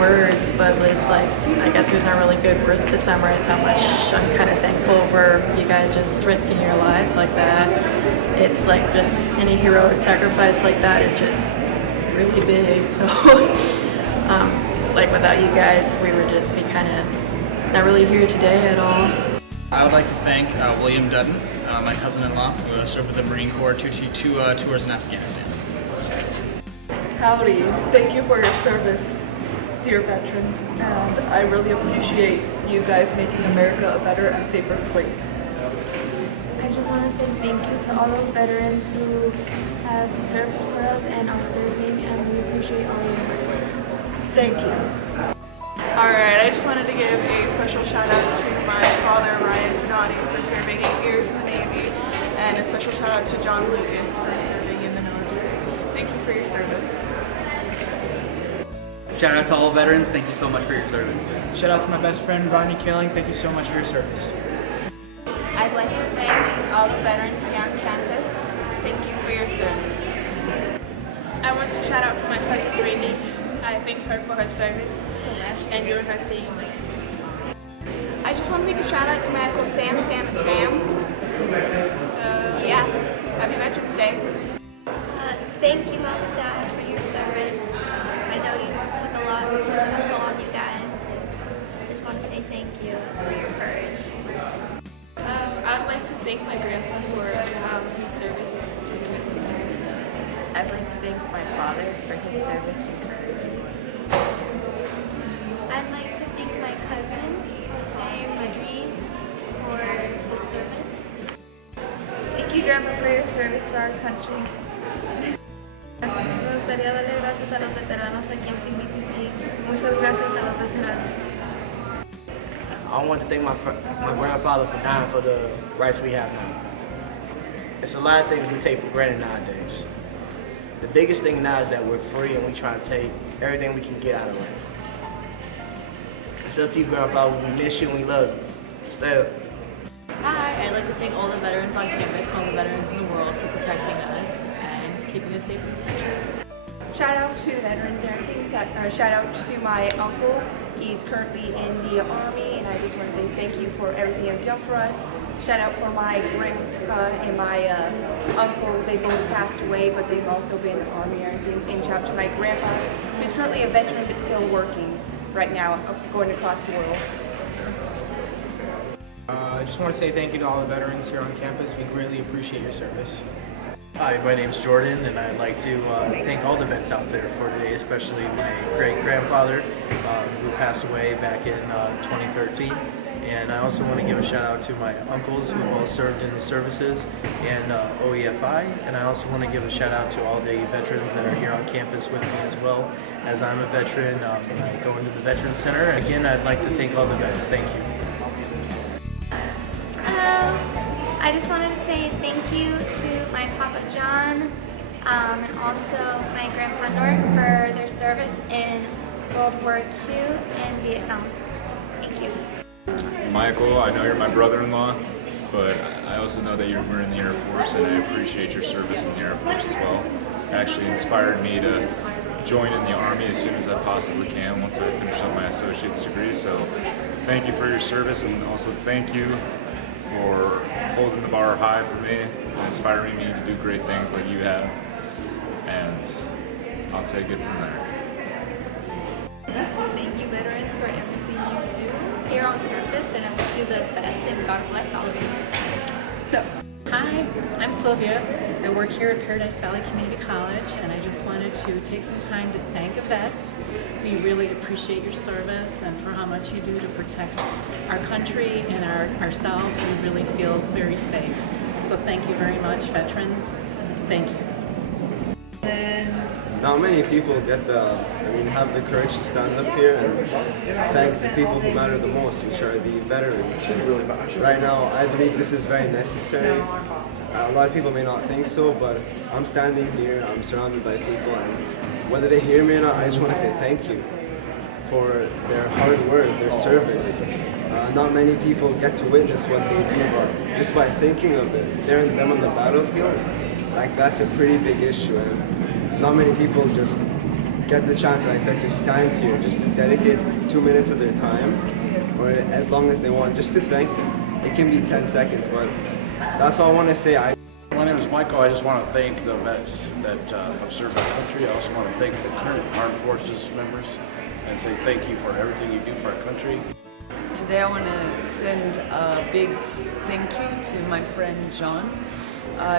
words, but it's like, I guess these aren't really good words to summarize how much I'm kind of thankful for you guys just risking your lives like that. It's like just any heroic sacrifice like that is just really big. So like without you guys, we would just be kind of not really here today at all. I would like to thank William Dutton, my cousin-in-law, who served with the Marine Corps, two tours in Afghanistan. Howdy, thank you for your service, dear veterans, and I really appreciate you guys making America a better and safer place. I just want to say thank you to all those veterans who have served for us and are serving, and we appreciate all your work. Thank you. Alright, I just wanted to give a special shout out to my father, Ryan Donnie, for serving 8 years in the Navy, and a special shout out to John Lucas for serving in the military. Thank you for your service. Shout out to all veterans, thank you so much for your service. Shout out to my best friend, Rodney Killing, thank you so much for your service. I'd like to thank all the veterans here on campus. Thank you for your service. I want to shout out to my cousin Brittany. I thank her for her service and you're her team. I just want to make a shout out to my Uncle Sam, and Sam. So yeah, happy Veterans Day. Thank you, Mom and Dad, for your service. I know you took a toll on you guys. I just want to say thank you for your courage. I'd like to thank my grandpa for his service in the military. I'd like to thank my father for his service and courage. I'd like to thank my cousin, Jose Madrid, for his service. Thank you, Grandpa, for your service for our country. Me gustaría darle gracias a los veteranos aquí en PVCC. Muchas gracias a los veteranos. I want to thank my grandfather for dying for the rights we have now. It's a lot of things we take for granted nowadays. The biggest thing now is that we're free and we try to take everything we can get out of life. It's up to you, Grandfather. We miss you and we love you. Stay up. Hi, I'd like to thank all the veterans on campus, all the veterans in the world for protecting us and keeping us safe in this country. Shout out to the veterans and everything. Shout out to my uncle. He's currently in the Army, and I just want to say thank you for everything you've done for us. Shout out for my grandpa and my uncle. They both passed away, but they've also been in the Army and everything. And shout out to my grandpa, who's currently a veteran but still working right now, going across the world. I just want to say thank you to all the veterans here on campus. We greatly appreciate your service. Hi, my name's Jordan, and I'd like to thank all the vets out there for today, especially my great-grandfather who passed away back in 2013. And I also want to give a shout out to my uncles who all served in the services and OEFI. And I also want to give a shout out to all the veterans that are here on campus with me as well. As I'm a veteran, I go into the Veterans Center. Again, I'd like to thank all the vets. Thank you. Hello. I just wanted to say thank you to my Papa John and also my Grandpa Nort for their service in World War II and Vietnam. Thank you. Michael, I know you're my brother-in-law, but I also know that you were in the Air Force, and I appreciate your service in the Air Force as well. It actually inspired me to join in the Army as soon as I possibly can once I finish up my associate's degree. So thank you for your service, and also thank you for holding the bar high for me and inspiring me to do great things like you have. And I'll take it from there. Thank you, veterans, for everything you do here on campus, and I wish you the best, and God bless all of you. So, Hi, I'm Sylvia. I work here at Paradise Valley Community College, and I just wanted to take some time to thank a vet. We really appreciate your service and for how much you do to protect our country and ourselves. We really feel very safe. So thank you very much, veterans. Thank you. Not many people have the courage to stand up here and thank the people who matter the most, which are the veterans. Right now, I believe this is very necessary. A lot of people may not think so, but I'm standing here, I'm surrounded by people, and whether they hear me or not, I just want to say thank you for their hard work, their service. Not many people get to witness what they do, but just by thinking of it, staring them on the battlefield, like that's a pretty big issue. And not many people just get the chance, like I said, to stand here, just to dedicate 2 minutes of their time, or as long as they want, just to thank them. It can be 10 seconds, but that's all I want to say. My name is Michael. I just want to thank the vets that have served our country. I also want to thank the current armed forces members and say thank you for everything you do for our country. Today I want to send a big thank you to my friend John.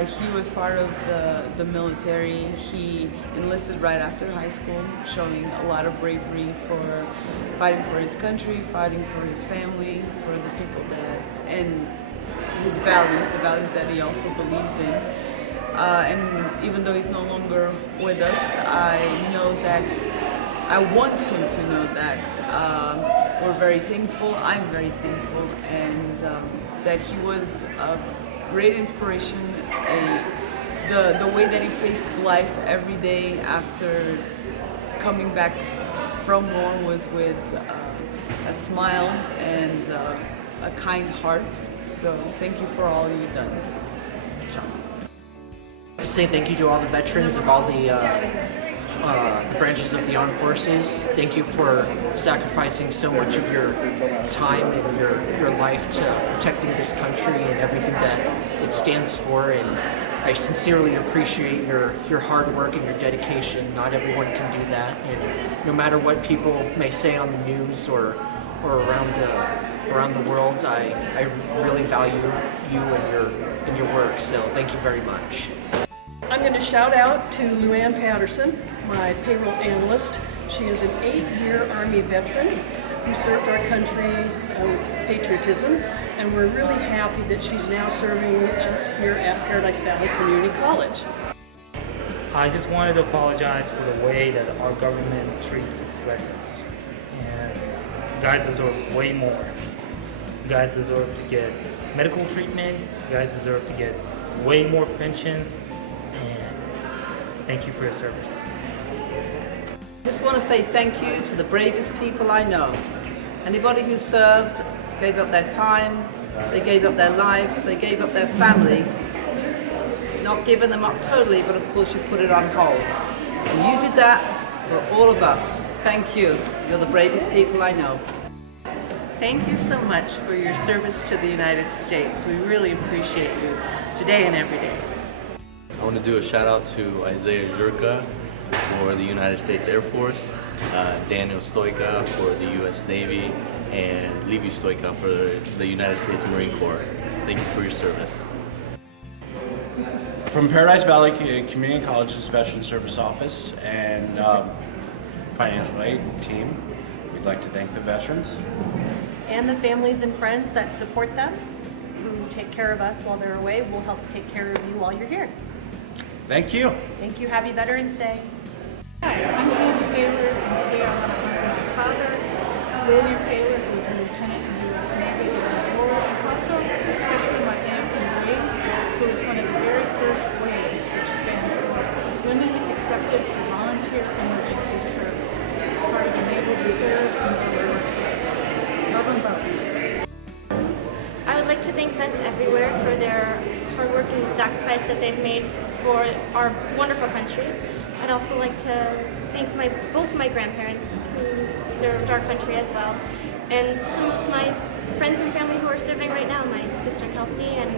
He was part of the military. He enlisted right after high school, showing a lot of bravery for fighting for his country, fighting for his family, for the people and his values, the values that he also believed in. And even though he's no longer with us, I know that I want him to know that we're very thankful, I'm very thankful, and that he was a great inspiration. The way that he faced life every day after coming back from war was with a smile and a kind heart. So thank you for all you've done, Sean. To say thank you to all the veterans of all the branches of the armed forces. Thank you for sacrificing so much of your time and your life to protecting this country and everything that it stands for. And I sincerely appreciate your hard work and your dedication. Not everyone can do that, and no matter what people may say on the news or around the world, I really value you and your work. So thank you very much. I'm going to shout out to Luann Patterson, my payroll analyst. She is an 8-year Army veteran who served our country with patriotism, and we're really happy that she's now serving us here at Paradise Valley Community College. I just wanted to apologize for the way that our government treats its veterans. And you guys deserve way more. You guys deserve to get medical treatment. You guys deserve to get way more pensions. And thank you for your service. Just want to say thank you to the bravest people I know. Anybody who served, gave up their time, they gave up their lives, they gave up their family. Not giving them up totally, but of course you put it on hold. And you did that for all of us. Thank you. You're the bravest people I know. Thank you so much for your service to the United States. We really appreciate you today and every day. I want to do a shout out to Isaiah Jurka for the United States Air Force, Daniel Stoika for the U.S. Navy, and Levi Stoika for the United States Marine Corps. Thank you for your service. From Paradise Valley Community College's Veteran Service Office and financial aid team, we'd like to thank the veterans. And the families and friends that support them, who take care of us while they're away. We'll help take care of you while you're here. Thank you. Thank you. Happy Veterans Day. Hi, I'm Candy Sailor, and today I want to honor my father, William Taylor, who was a lieutenant in the U.S. Navy during the war, and also especially my aunt Marie, who was one of the very first WAVES, which stands for Women Accepted for Volunteer Emergency Service, as part of the Naval Reserve and World War II. Love them both. I would like to thank vets everywhere for their hard work and sacrifice that they've made for our wonderful country. I'd also like to thank both my grandparents who served our country as well, and some of my friends and family who are serving right now, my sister Kelsey and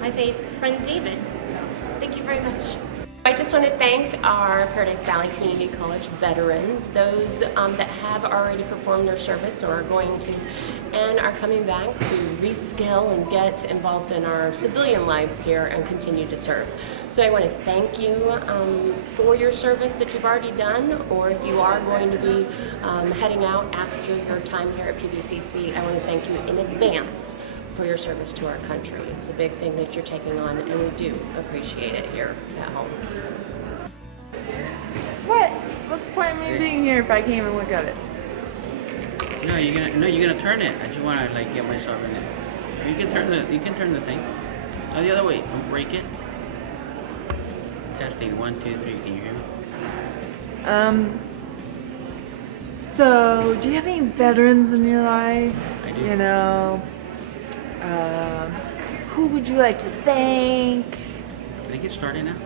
my friend David. So thank you very much. I just want to thank our Paradise Valley Community College veterans, those that have already performed their service or are going to, and are coming back to reskill and get involved in our civilian lives here and continue to serve. So I want to thank you for your service that you've already done, or if you are going to be heading out after your time here at PVCC, I want to thank you in advance for your service to our country. It's a big thing that you're taking on, and we do appreciate it here at home. What? What's the point of me being here if I can't even look at it? No, you're gonna turn it. I just wanna like get myself in it. You can turn the thing. Oh, the other way. Don't break it. Testing 1, 2, 3. Can you hear me? So, do you have any veterans in your life? I do. You know, who would you like to thank? Can I get started now?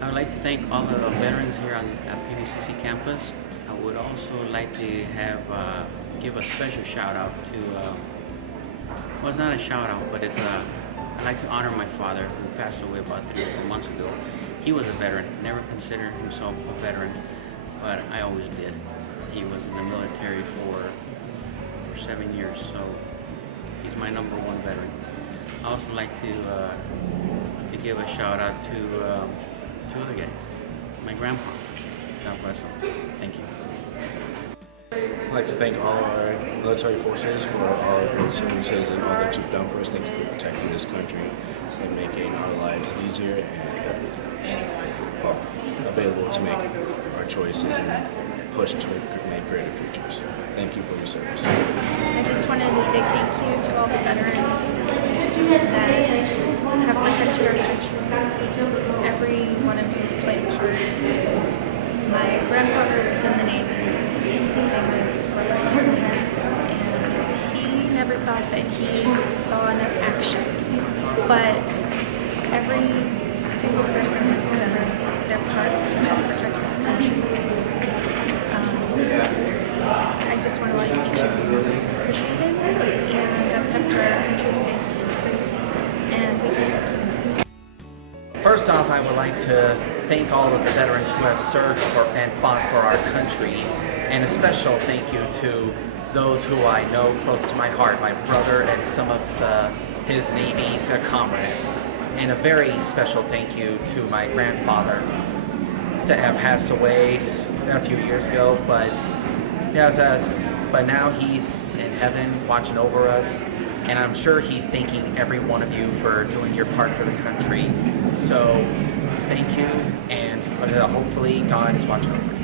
I would like to thank all the veterans here on PVCC campus. I would also like to give a special shout out to, well, it's not a shout out, but I'd like to honor my father who passed away about 3 or 4 months ago. He was a veteran, never considered himself a veteran, but I always did. He was in the military for 7 years, so he's my #1 veteran. I also like to give a shout out to 2 other guys, my grandpas. God bless them. Thank you. I'd like to thank all our military forces for all the great services and all that you've done for us. Thank you for protecting this country and making our lives easier and available to make our choices and push to make greater futures. Thank you for your service. I just wanted to say thank you to all the veterans that have protected our country. Every one of you has played a part. My grandfather was in the Navy. His name was Robert Hartman, and he never thought that he saw enough action. But every single person has done their part to help protect this country. I just want to let each of you appreciate it, and have kept our country safe and free. And we thank you. First off, I would like to thank all of the veterans who have served and fought for our country, and a special thank you to those who I know close to my heart, my brother and some of his Navy's comrades. And a very special thank you to my grandfather, who passed away a few years ago, but now he's in heaven watching over us, and I'm sure he's thanking every one of you for doing your part for the country. So thank you, and hopefully God is watching over you.